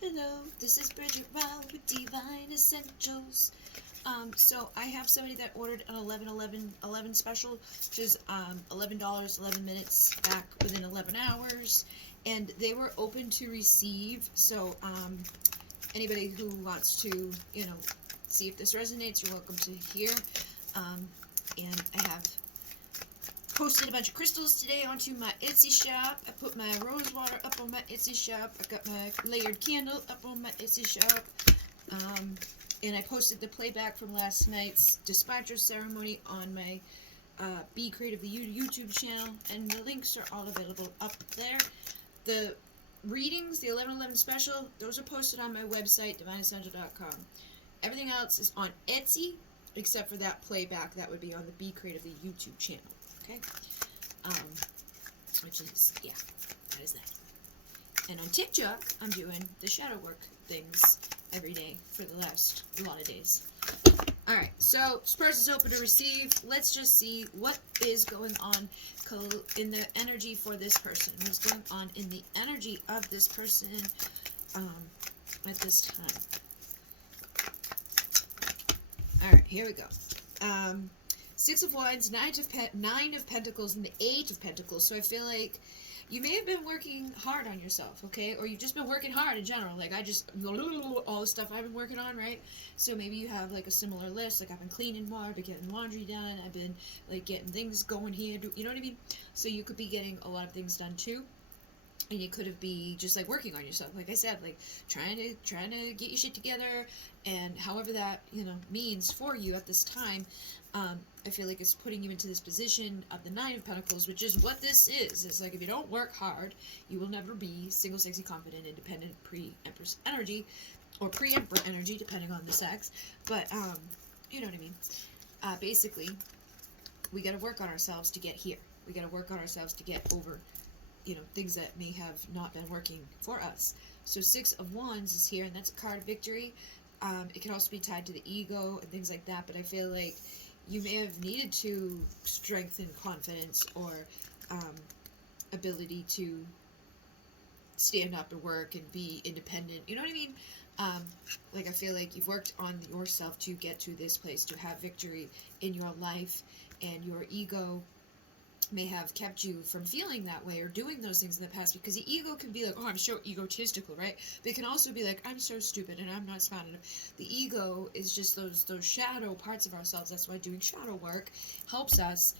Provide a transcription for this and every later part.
Hello, this is Bridget with Divine Essentials. So I have somebody that ordered an 11 special, which is $11, 11 minutes back within 11 hours, and they were open to receive. So anybody who wants to, see if this resonates, you're welcome to hear. And I have posted a bunch of crystals today onto my Etsy shop. I put my rose water up on my Etsy shop. I got my layered candle up on my Etsy shop. And I posted the playback from last night's dispatcher ceremony on my Be Creative the YouTube channel, and the links are all available up there. The readings, the 11/11 special, those are posted on my website, divineessential.com. Everything else is on Etsy, except for that playback that would be on the Be Creative the YouTube channel. Okay, which is, yeah, that is that. And on TikTok, I'm doing the shadow work things every day for the last lot of days. Alright, so this person's open to receive. Let's just see what is going on in the energy for this person. What's going on in the energy of this person at this time. Alright, here we go. Six of Wands, Nine of Pentacles, and the Eight of Pentacles. So I feel like you may have been working hard on yourself, okay? Or you've just been working hard in general. Like, all the stuff I've been working on, right? So maybe you have, like, a similar list. Like, I've been cleaning more, I've been getting laundry done, I've been, like, getting things going here. You know what I mean? So you could be getting a lot of things done, too. And you could be just, like, working on yourself. Like I said, like, trying to get your shit together. And however that, means for you at this time, I feel like it's putting you into this position of the Nine of Pentacles, which is what this is. It's like, if you don't work hard, you will never be single, sexy, confident, independent, pre-Empress energy, or pre-Emperor energy, depending on the sex. But, you know what I mean? Basically, we got to work on ourselves to get here. We got to work on ourselves to get over, things that may have not been working for us. So Six of Wands is here, and that's a card of victory. It can also be tied to the ego and things like that, but I feel like you may have needed to strengthen confidence or ability to stand up and work and be independent. You know what I mean? Like, I feel like you've worked on yourself to get to this place, to have victory in your life, and your ego may have kept you from feeling that way or doing those things in the past, because the ego can be like, oh, I'm so egotistical, right? But it can also be like, I'm so stupid and I'm not smart enough. The ego is just those shadow parts of ourselves. That's why doing shadow work helps us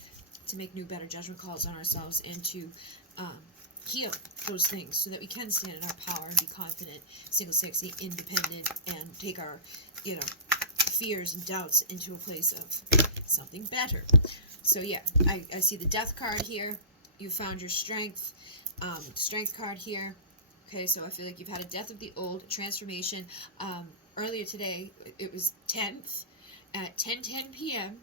to make new, better judgment calls on ourselves, and to heal those things so that we can stand in our power and be confident, single, sexy, independent, and take our, fears and doubts into a place of something better. So yeah, I see the Death card here. You found your strength. Strength card here. Okay, so I feel like you've had a death of the old, transformation. Earlier today, it was 10th at 10:10 p.m.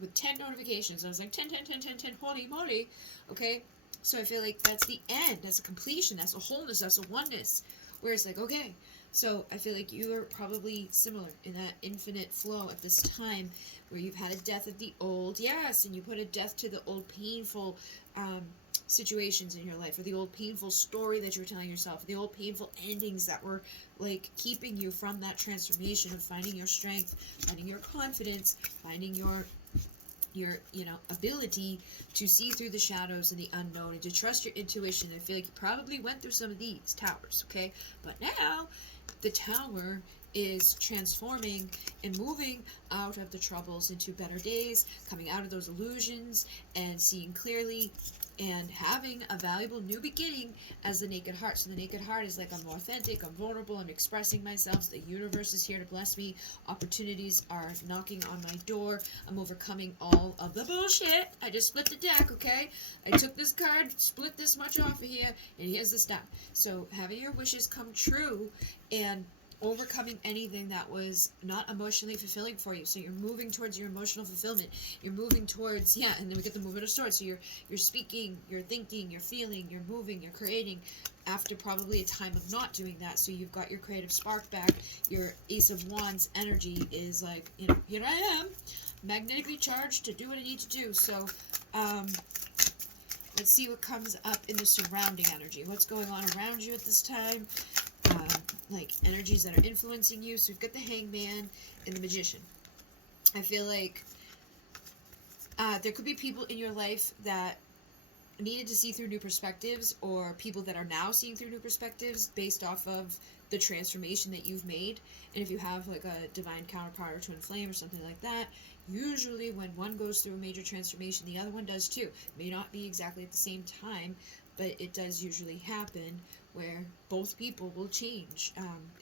with 10 notifications. I was like, 10, 10, 10, 10, 10, holy moly. Okay, so I feel like that's the end. That's a completion. That's a wholeness. That's a oneness. Where it's like, okay, so I feel like you are probably similar in that infinite flow at this time, where you've had a death of the old, yes, and you put a death to the old painful situations in your life, or the old painful story that you were telling yourself, the old painful endings that were, like, keeping you from that transformation of finding your strength, finding your confidence, finding your ability to see through the shadows and the unknown, and to trust your intuition. I feel like you probably went through some of these towers, okay? But now the tower is transforming and moving out of the troubles into better days, coming out of those illusions and seeing clearly, and having a valuable new beginning as the Naked Heart. So the Naked Heart is like, I'm authentic, I'm vulnerable, I'm expressing myself, the universe is here to bless me, opportunities are knocking on my door, I'm overcoming all of the bullshit. I just split the deck, okay? I took this card, split this much off of here, and here's the stuff. So having your wishes come true, and overcoming anything that was not emotionally fulfilling for you. So you're moving towards your emotional fulfillment. You're moving towards, and then we get the movement of swords. So you're speaking, you're thinking, you're feeling, you're moving, you're creating after probably a time of not doing that. So you've got your creative spark back. Your Ace of Wands energy is like, here I am, magnetically charged to do what I need to do. So let's see what comes up in the surrounding energy. What's going on around you at this time? like energies that are influencing you. So we've got the Hangman and the Magician. I feel like there could be people in your life that needed to see through new perspectives, or people that are now seeing through new perspectives based off of the transformation that you've made. And if you have like a divine counterpart or twin flame or something like that, usually when one goes through a major transformation, the other one does too. It may not be exactly at the same time, but it does usually happen where both people will change,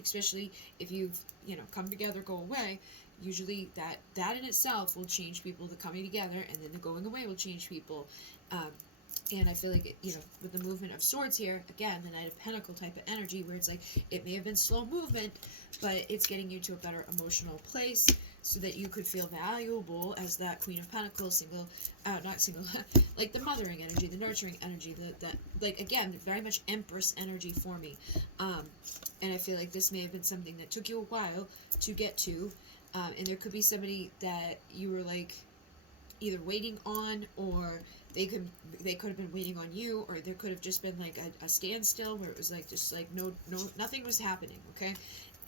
especially if you've come together, go away. Usually that in itself will change people. The coming together and then the going away will change people. And I feel like, with the movement of swords here, again, the Knight of Pentacle type of energy, where it's like, it may have been slow movement, but it's getting you to a better emotional place so that you could feel valuable as that Queen of Pentacles, not single, like the mothering energy, the nurturing energy, the like, again, very much Empress energy for me. And I feel like this may have been something that took you a while to get to, and there could be somebody that you were like, either waiting on, or they could have been waiting on you, or there could have just been like a standstill where it was like just like nothing was happening, okay?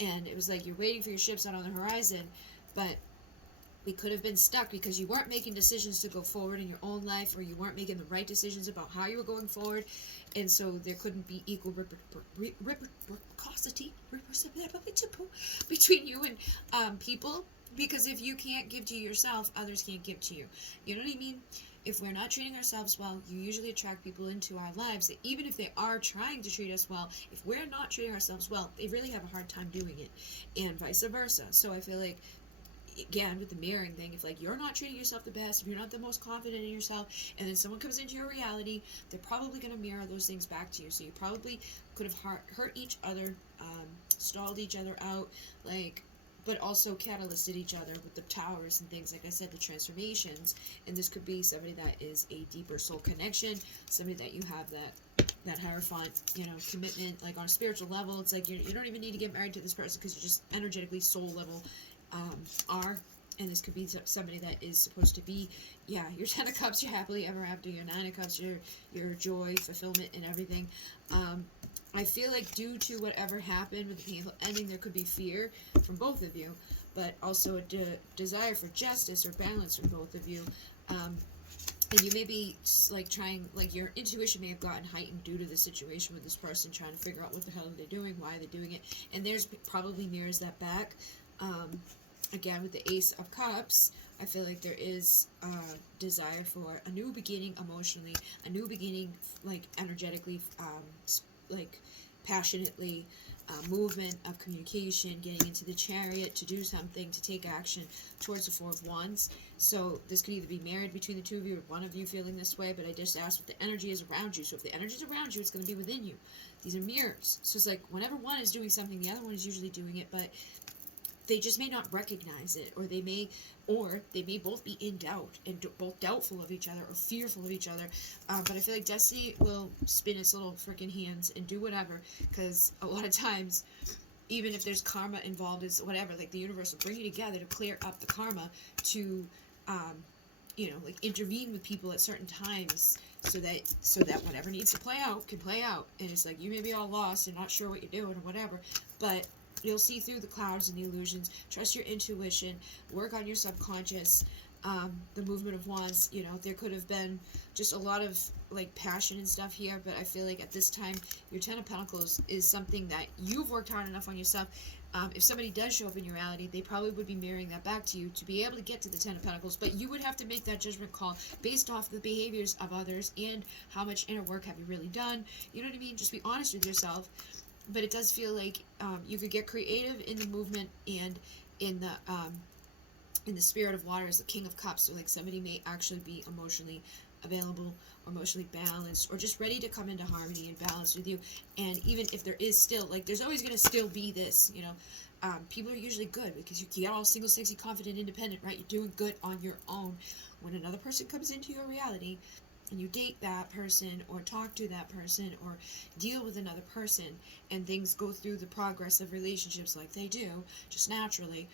And it was like you're waiting for your ships out on the horizon, but we could have been stuck because you weren't making decisions to go forward in your own life, or you weren't making the right decisions about how you were going forward, and so there couldn't be equal reciprocity between you and people. Because if you can't give to yourself, others can't give to you. You know what I mean? If we're not treating ourselves well, you usually attract people into our lives that, even if they are trying to treat us well, if we're not treating ourselves well, they really have a hard time doing it, and vice versa. So I feel like, again, with the mirroring thing, if like you're not treating yourself the best, if you're not the most confident in yourself, and then someone comes into your reality, they're probably going to mirror those things back to you. So you probably could have hurt each other, stalled each other out, like, but also catalysted each other with the towers and things, like I said, the transformations. And this could be somebody that is a deeper soul connection, somebody that you have that hierophant, commitment, like on a spiritual level. It's like you don't even need to get married to this person because you just energetically soul level are. And this could be somebody that is supposed to be, your 10 of Cups, your happily ever after, your 9 of Cups, your joy, fulfillment, and everything. I feel like due to whatever happened with the painful ending, there could be fear from both of you, but also a desire for justice or balance from both of you. And you may be like trying, like your intuition may have gotten heightened due to the situation with this person, trying to figure out what the hell they're doing, why they're doing it, and there's probably mirrors that back. Again, with the Ace of Cups, I feel like there is a desire for a new beginning emotionally, a new beginning, like energetically, like passionately, movement of communication, getting into the Chariot to do something, to take action towards the Four of Wands. So this could either be married between the two of you, or one of you feeling this way, but I just asked what the energy is around you. So if the energy is around you, it's going to be within you. These are mirrors. So it's like whenever one is doing something, the other one is usually doing it, but they just may not recognize it, or they may both be in doubt and both doubtful of each other or fearful of each other. But I feel like destiny will spin its little freaking hands and do whatever, because a lot of times, even if there's karma involved, it's whatever, like the universe will bring you together to clear up the karma, to like intervene with people at certain times, so that whatever needs to play out can play out. And it's like you may be all lost and not sure what you're doing or whatever, but you'll see through the clouds and the illusions. Trust your intuition. Work on your subconscious. The movement of wands, there could have been just a lot of like passion and stuff here, but I feel like at this time, your 10 of Pentacles is something that you've worked hard enough on yourself. If somebody does show up in your reality, they probably would be mirroring that back to you to be able to get to the 10 of Pentacles, but you would have to make that judgment call based off the behaviors of others and how much inner work have you really done. You know what I mean? Just be honest with yourself. But it does feel like you could get creative in the movement and in the spirit of water as the King of Cups. So like somebody may actually be emotionally available, or emotionally balanced, or just ready to come into harmony and balance with you. And even if there is still, like, there's always going to still be this, people are usually good because you get all single, sexy, confident, independent, right? You're doing good on your own. When another person comes into your reality, and you date that person, or talk to that person, or deal with another person, and things go through the progress of relationships like they do, just naturally,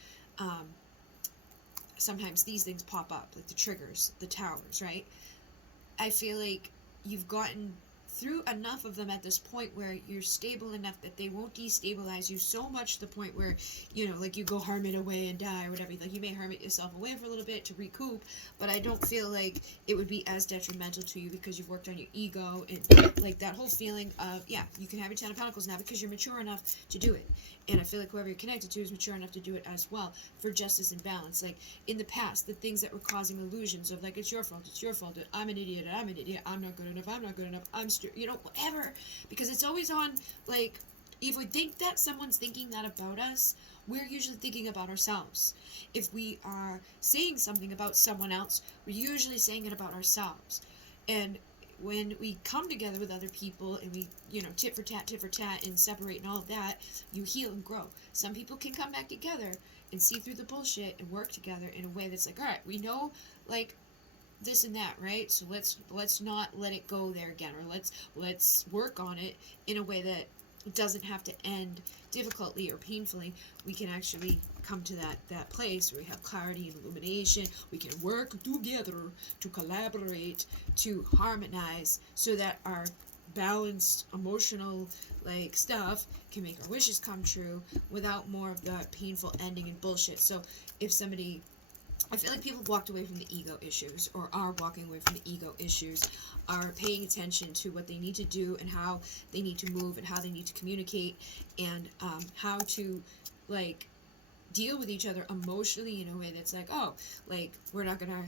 sometimes these things pop up, like the triggers, the towers, right? I feel like you've gotten through enough of them at this point where you're stable enough that they won't destabilize you so much to the point where, you know, like you go hermit away and die or whatever. Like you may hermit yourself away for a little bit to recoup, but I don't feel like it would be as detrimental to you because you've worked on your ego and like that whole feeling of, yeah, you can have your 10 of Pentacles now because you're mature enough to do it. And I feel like whoever you're connected to is mature enough to do it as well for justice and balance. Like in the past, the things that were causing illusions of like, it's your fault, I'm an idiot, I'm not good enough, you know, whatever. Because it's always on, like, if we think that someone's thinking that about us, we're usually thinking about ourselves. If we are saying something about someone else, we're usually saying it about ourselves. And when we come together with other people and we, you know, tit for tat and separate and all of that, you heal and grow. Some people can come back together and see through the bullshit and work together in a way that's like, all right, we know, like, this and that, right? So let's not let it go there again, or let's work on it in a way that doesn't have to end difficultly or painfully. We can actually come to that place where we have clarity and illumination. We can work together to collaborate, to harmonize, so that our balanced emotional like stuff can make our wishes come true without more of the painful ending and bullshit. So if somebody, I feel like people walked away from the ego issues, or are walking away from the ego issues, are paying attention to what they need to do and how they need to move and how they need to communicate, and how to, like, deal with each other emotionally in a way that's like, oh, like, we're not gonna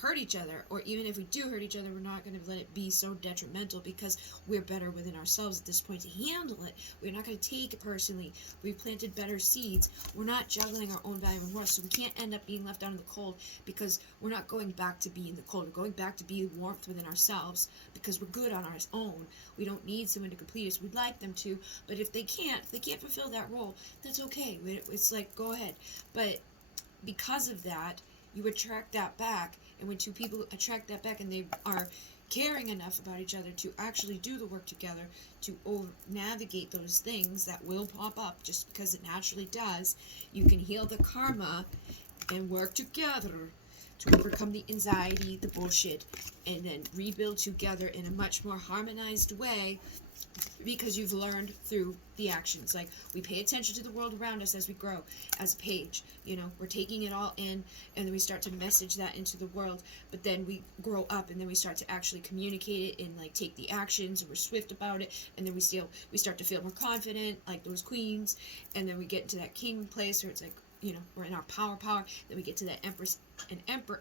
hurt each other, or even if we do hurt each other, we're not going to let it be so detrimental because we're better within ourselves at this point to handle it. We're not going to take it personally. We've planted better seeds. We're not juggling our own value and worth, so we can't end up being left out in the cold because we're not going back to be in the cold. We're going back to be warmth within ourselves because we're good on our own. We don't need someone to complete us. We'd like them to, but if they can't fulfill that role, that's okay. It's like, go ahead. But because of that, you attract that back. And when two people attract that back and they are caring enough about each other to actually do the work together, to navigate those things that will pop up just because it naturally does, you can heal the karma and work together to overcome the anxiety, the bullshit, and then rebuild together in a much more harmonized way because you've learned through the actions. Like, we pay attention to the world around us as we grow as a page, you know, we're taking it all in, and then we start to message that into the world, but then we grow up and then we start to actually communicate it and like take the actions, and we're swift about it, and then we start to feel more confident like those queens, and then we get into that king place where it's like, you know, we're in our power, then we get to that empress and emperor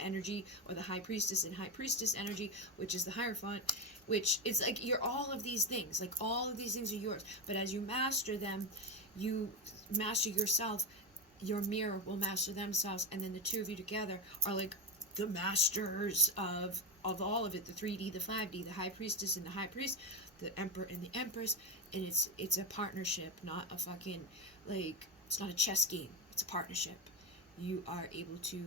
energy, or the high priestess and high priestess energy, which is the Hierophant, which is like, you're all of these things, like all of these things are yours, but as you master them, you master yourself, your mirror will master themselves, and then the two of you together are like the masters of all of it, the 3D, the 5D, the high priestess and the high priest, the emperor and the empress, and it's a partnership, not a fucking, like, it's not a chess game, it's a partnership. You are able to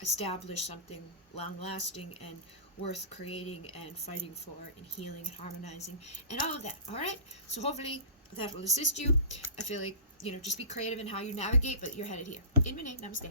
establish something long-lasting and worth creating and fighting for and healing and harmonizing and all of that. All right, so hopefully that will assist you. I feel like, you know, just be creative in how you navigate, but you're headed here. In my name, namaste.